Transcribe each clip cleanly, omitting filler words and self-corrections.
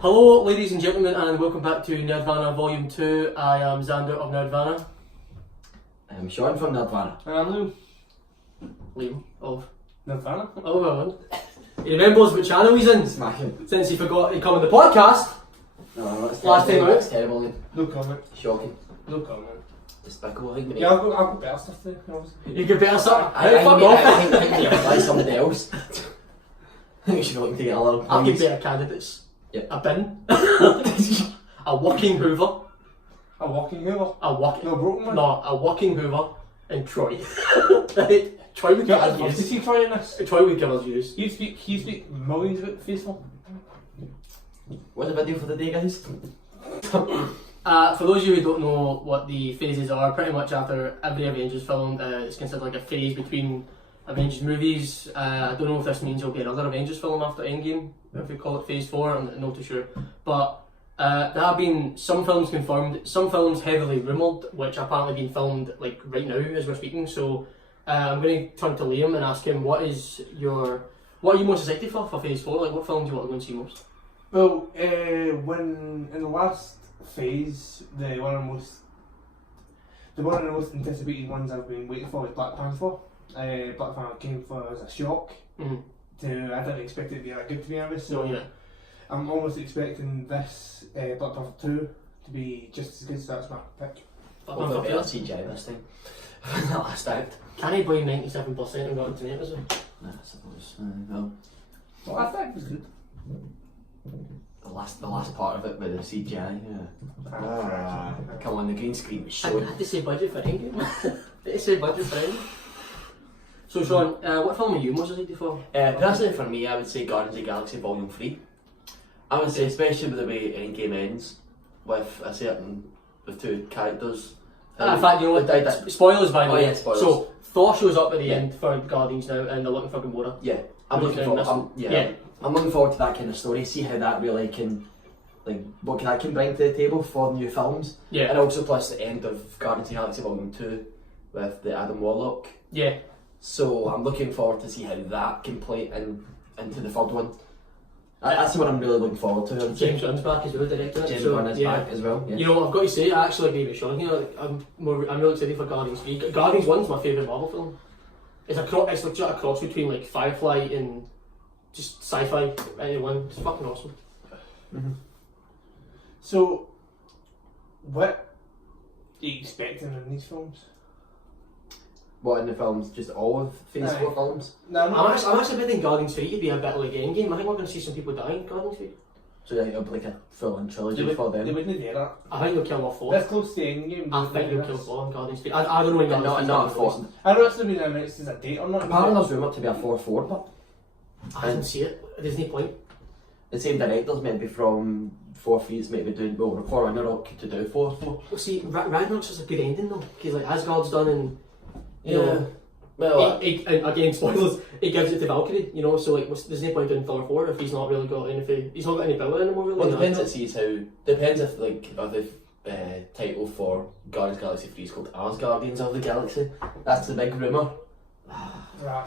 Hello ladies and gentlemen, and welcome back to Nerdvana Volume 2. I am Xander of Nerdvana. I'm Sean from Nerdvana. And I'm Liam of Nerdvana. Oh well. He remembers what channel he's in Smashing. since he forgot to come on the podcast. No, that's Last terrible. time out. That's terrible. Liam. No comment. Shocking. No comment. Despicable. I think we need. Yeah, I've got better stuff to do, obviously. You could better start. I Fuck think off. we need to apply somebody else. I think we should be looking to get other I've got employees. better candidates. Yep. A bin. A walking Hoover. A walking Hoover. A walking. No, broken one. No, a walking Hoover and Troy. Right. Troy would give Yeah, I'd us love to views. see Troy in this. Troy would give us views. He'd speak millions about the Facebook. What's the video for the day, guys? For those of you who don't know what the phases are, pretty much after every Avengers film, it's considered like a phase between Avengers movies. I don't know if this means there'll be another Avengers film after Endgame, if we call it Phase 4, I'm not too sure. But there have been some films confirmed, some films heavily rumoured, which are apparently being filmed like right now as we're speaking. So I'm going to turn to Liam and ask him what are you most excited for Phase 4? Like what film do you want to go and see most? Well, when in the last phase, the one of the most anticipated ones I've been waiting for is Black Panther. Black Panther came for as a shock. Mm-hmm. I didn't expect it to be that good, to be honest. So No, yeah. I'm almost expecting this Black Panther 2 to be just as good. So that's my pick. Black Well, Panther better first. CGI this time. The last act. Can I buy 97% and Rotten Tomatoes? I suppose. Well, Well, I think it was good. the last part of it with the CGI. Ah. Come on, the green screen was I so. had to say budget for Endgame. Did I say budget for Endgame? So Sean, what film are you most excited for? Personally, for me, I would say Guardians of the Galaxy Volume 3. I would say, especially with the way Endgame ends, with two characters. In fact, you know what? Spoilers by the Oh, way. yeah, spoilers. So Thor shows up at the Yeah. end for Guardians now, and they're looking for Gamora. Yeah, I'm Who's looking doing forward. this? Yeah, I'm looking forward to that kind of story. See how that really can, what that can bring to the table for new films. Yeah, And also plus the end of Guardians of the Galaxy Volume 2 with the Adam Warlock. yeah. So I'm looking forward to see how that can play into the third one. That's what I'm really looking forward to. I would say. James Gunn's back as well, directing it. James so, Gunn is yeah. back as well. Yeah. You know, I've got to say, I actually agree with Sean here. I'm really excited for Guardians 3. Guardians 1's my favourite Marvel film. It's like a cross between like Firefly and just sci-fi. Anyone, it's fucking awesome. Mm-hmm. So, what are you expecting in these films? What in the films? Just all of Phase 4 films? No, I'm actually betting Guardians 3 to be a bit like Endgame. I think we're going to see some people die in Guardians 3. So yeah, it'll be like a full-on trilogy They for them. wouldn't do that. I think they'll kill off 4. This close to the end game. I think they'll kill 4 in Guardians 3. I don't know when And Guardians not 3 a fourth. I know it's not been announced as a date or not. Apparently there's rumoured to be a 4-4, but I didn't see it. There's no point. the same directors maybe from 4-3's maybe doing, well, Thor Ragnarok to do 4-4. Well, see, Ragnarok's just a good ending though. Because like Asgard's done and you Yeah. know, Well, and again spoilers. It gives it to Valkyrie. You know, so like there's no point doing Thor 4 if he's not really got anything. He's not got any power anymore. Really. well, depends if the title for Guardians of the Galaxy 3 is called Asgardians of the Galaxy. That's the big rumour.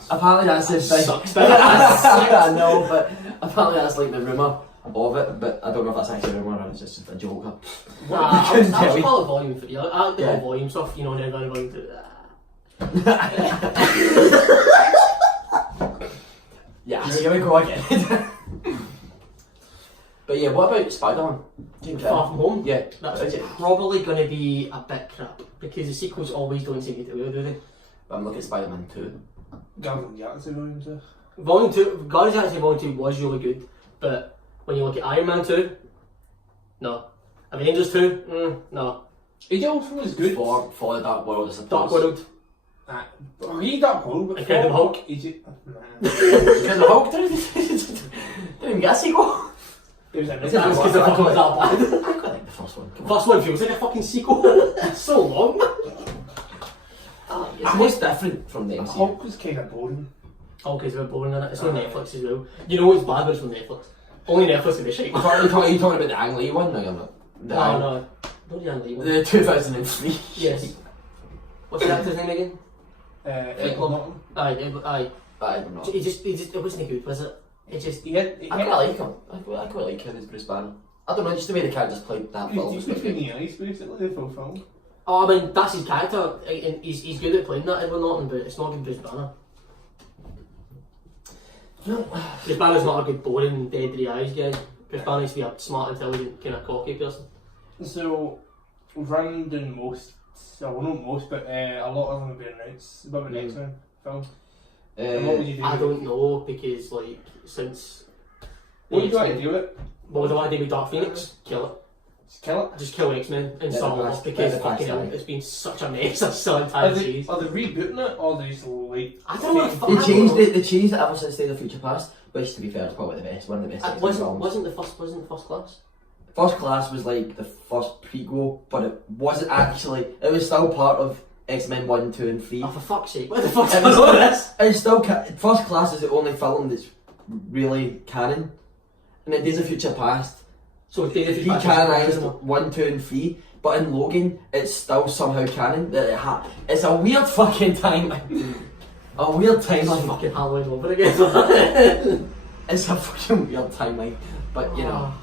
Apparently that's the thing. Sucks. I know, but apparently that's like the rumour of it, but I don't know if that's actually a rumour or it's just a joke. I couldn't was tell you. call it volume 3. I like the Yeah. whole volume stuff. You know, and then volume 3. Yeah, so here we go again. But yeah, what about Spider-Man? Far From Home. Yeah, That's is it? probably going to be a bit crap because the sequels always don't seem to do well, do they? But I'm looking at Spider-Man 2. Guardians of the Galaxy Volume 2. Volume 2, Guardians of the Galaxy Volume 2 was really good, but when you look at Iron Man 2, no. Avengers 2, no. Age of Ultron was good. For the Dark World, I suppose. Dark World, Read Dark World, but Incredible Hulk. Because the Hulk didn't even get a sequel. It was a that's because the fucking was that bad. I quite like the first one. The first one feels like a fucking sequel. It's so long. It was different from the MCU. Hulk was kind of boring. Okay, it's a bit boring in it. It's on Netflix as well. You know what's bad, but it's on Netflix. Only Netflix can be shite. Are you talking about the Ang Lee one? No, you're not. No. Don't you unleave one? The 2003. Yes. What's the actor's name again? Ed Norton. Aye. I don't know. It wasn't good, was it? It just I quite like him. I quite like him as Bruce Banner. I don't know, just the way the character's played that film. He's between the eyes, basically, the full film. I mean, that's his character, and he's good at playing that, Edward Norton, but it's not good Bruce Banner. No. Bruce Banner's not a good, boring, dead eyes guy. Bruce Banner needs to be a smart, intelligent, kind of cocky person. So, we've run down most, well, not most, but a lot of them have been announced about the next one film. And what would you do? I don't know, because, like, since... What would you like to do with it? What would I do with Dark Phoenix? Kill it. Just kill it? Just kill X-Men and start off, because fucking hell, it's been such a mess, this entire series. Are they rebooting it, or are they just like... I don't know what the fuck... They changed it ever since Days of Future Past, which, to be fair, is probably the best, one of the best X-Men films. Wasn't the First Class? First Class was like the first prequel, but it wasn't actually... It was still part of X-Men 1, 2 and 3. Oh, for fuck's sake, what the fuck's going on with this? It's still... First Class is the only film that's really canon. And then Days of Future Past... So Days of Future Past... He canonised 1, 2 and 3, but in Logan, it's still somehow canon. It's a weird fucking timeline. A weird timeline. It's fucking Halloween over again. It's a fucking weird timeline. But, you know,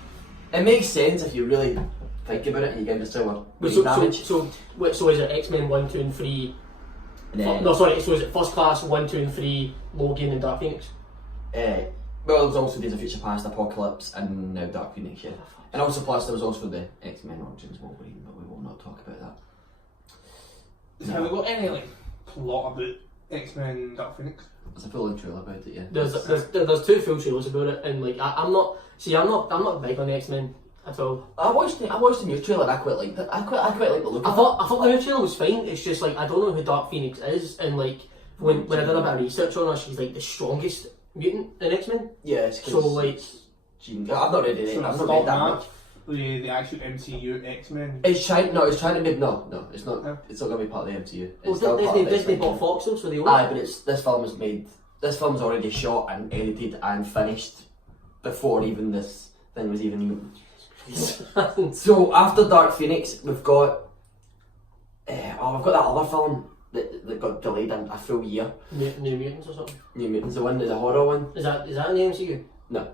it makes sense if you really think about it and you get into damage. So is it X-Men 1, 2 and 3... No, sorry, so is it First Class 1, 2 and 3, Logan and Dark Phoenix? Well, there's also Days of Future Past, Apocalypse, and now Dark Phoenix, yeah. And also, plus, there was also the X-Men Origins Wolverine, but we will not talk about that. Have we got any, like, plot about X-Men Dark Phoenix? There's a full trailer about it, yeah. There's two full trailers about it, and, like, I'm not big on the X-Men at all. I watched the new trailer and I quite liked it. I quite like the look of it. I thought the new trailer was fine, it's just, like, I don't know who Dark Phoenix is, and, like, when I did a bit of research on her, she's, like, the strongest mutant in X-Men. Yeah, it's so like I've not read it. So I've not read that much. The actual MCU X-Men. It's trying to make no. It's not. Yeah. It's not going to be part of the MCU. It's well, Disney bought Fox though, so they own. Aye, but this film was made. This film's already shot and edited and finished before even this thing was even. So after Dark Phoenix, we've got. We've got that other film. That got delayed in a full year. New Mutants or something? New Mutants, the horror one. Is that in the MCU? No.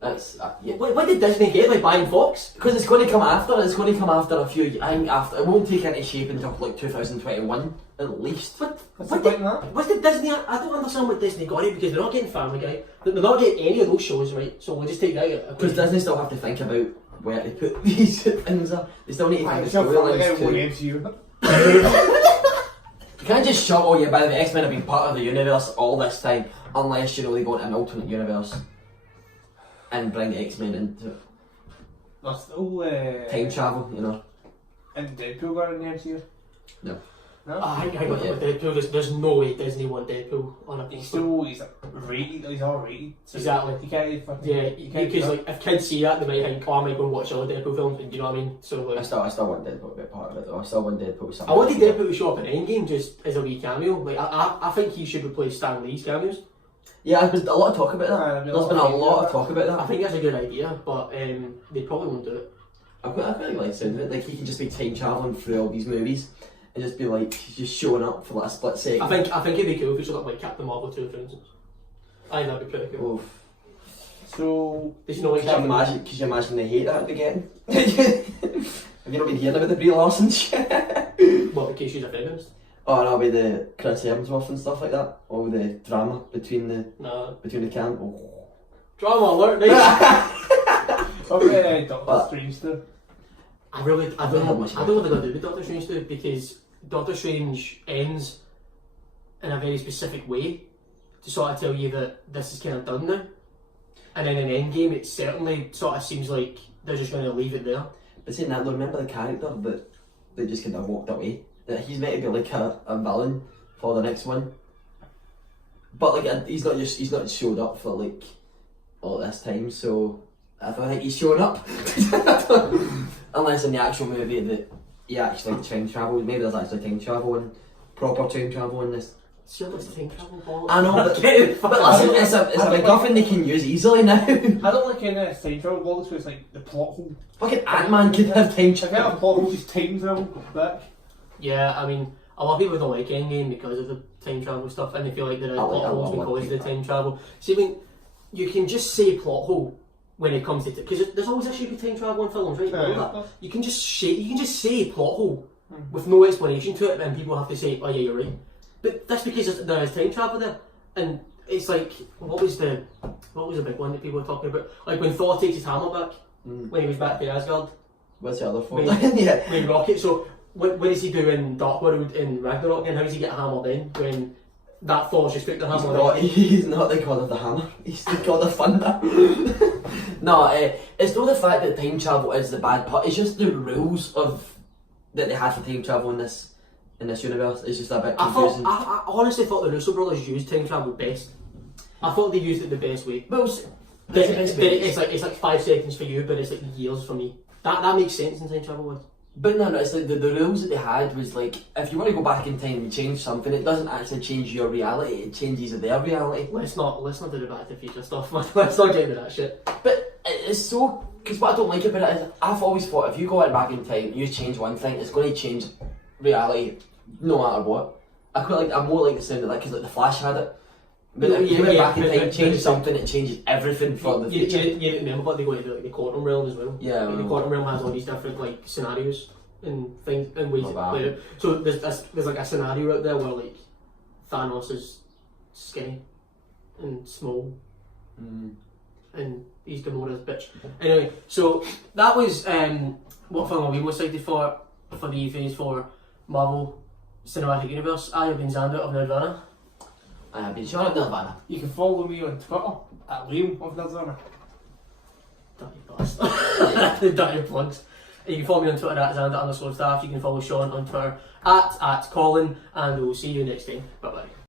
That's yeah. What did Disney get by buying Fox? Because it's going to come after. It's going to come after a few. I think after it won't take any shape until like 2021 at least. What did Disney? I don't understand what Disney got it because they're not getting Family Guy. They're not getting any of those shows, right? So we'll just take that. Because Disney still have to think about where to put these things. They still need to think of storylines too. You can't just shut all your by the X-Men have been part of the universe all this time unless you really go into an alternate universe and bring X-Men into There's still time travel, you know. And Deadpool got in the MCU? No. No? I got Deadpool. There's no way Disney want Deadpool on a poster. He's rated, he's all rated. So exactly. You can't because like if kids see that they might think, oh, I might go and watch all the Deadpool films, and do you know what I mean? So like, I still want Deadpool to be a part of it though. I still want Deadpool. I wanted Deadpool to show up in Endgame just as a wee cameo. Like I think he should replace Stan Lee's cameos. Yeah, there's been a lot of talk about that. There's been a lot of talk about that. I think that's a good idea, but they probably won't do it. I really like the sound of it. Like he can just be time travelling through all these movies. And just be like, just showing up for like a split second. I think it'd be cool if he showed up like Captain Marvel 2, for instance. I think that'd be pretty cool. Oof. So, could you imagine the hate that they're getting? Have you not been hearing about the Brie Larson shit? What, because she's a feminist? Oh, no, with the Chris Hemsworth and stuff like that. All the drama between the camp. Oh. Drama alert, nice. Doctor Strange too. I don't know what they're going to do with Doctor Strange too, because Doctor Strange ends in a very specific way to sort of tell you that this is kind of done now. And then in Endgame, it certainly sort of seems like they're just going to leave it there. But saying that, though, remember the character that they just kind of walked away? That he's meant to be like a villain for the next one. But like he's not showed up for like all this time, so I don't think he's showing up. Unless in the actual movie that he actually time travel. Maybe there's actually time travel and proper time travel in this. Sure, there's time travel ball. I know, but listen, it's a MacGuffin they can use easily now. I don't like in time travel balls where it's like the plot hole. Fucking Ant-Man could have time travel. If you have a plot hole, just time travel back. Yeah, I mean, a lot of people don't like Endgame because of the time travel stuff, and they feel like there are plot holes because of the time travel. See, I mean, you can just say plot hole when it comes to because there's always issue with time travel in films, right? You can just say plot hole with no explanation to it, and people have to say, "Oh yeah, you're right." But that's because there is time travel there, and it's like what was the big one that people were talking about? Like when Thor takes his hammer back when he was back to Asgard. What's the other for? Yeah. When Rocket. So what does he do in Dark World in Ragnarok? And how does he get a hammer then? When that Thor's just took the hammer. He's not the god of the hammer. He's the god of thunder. No, it's not the fact that time travel is the bad part. It's just the rules that they had for time travel in this universe. It's just a bit confusing. I honestly thought the Russo brothers used time travel best. I thought they used it the best way. But it's like 5 seconds for you, but it's like years for me. That makes sense in time travel would. But no, it's like the rules that they had was like, if you want to go back in time and change something, it doesn't actually change your reality, it changes their reality. Let's not do the Back to the Future stuff, man. Let's not get into that shit. But it's so, because what I don't like about it is, I've always thought if you go back in time and you change one thing, it's going to change reality no matter what. I'm more like the sound of that, because like the Flash had it. But if you went back in time, change something, it changes everything for the future. You remember what they go into like the quantum realm as well. Yeah. Like, the quantum realm has all these different like scenarios and things and ways to play it. So there's like a scenario out there where like Thanos is skinny and small, and he's Gamora's bitch. Anyway, so that was what film are we most excited for the Phase 4 Marvel Cinematic Universe. I have been Xander of Nirvana. I have been Sean of Nirvana. You can follow me on Twitter at Liam of Nirvana. Dirty bastard. Dirty plugs. You can follow me on Twitter at Xander_staff. You can follow Sean on Twitter at Colin, and we'll see you next time. Bye bye.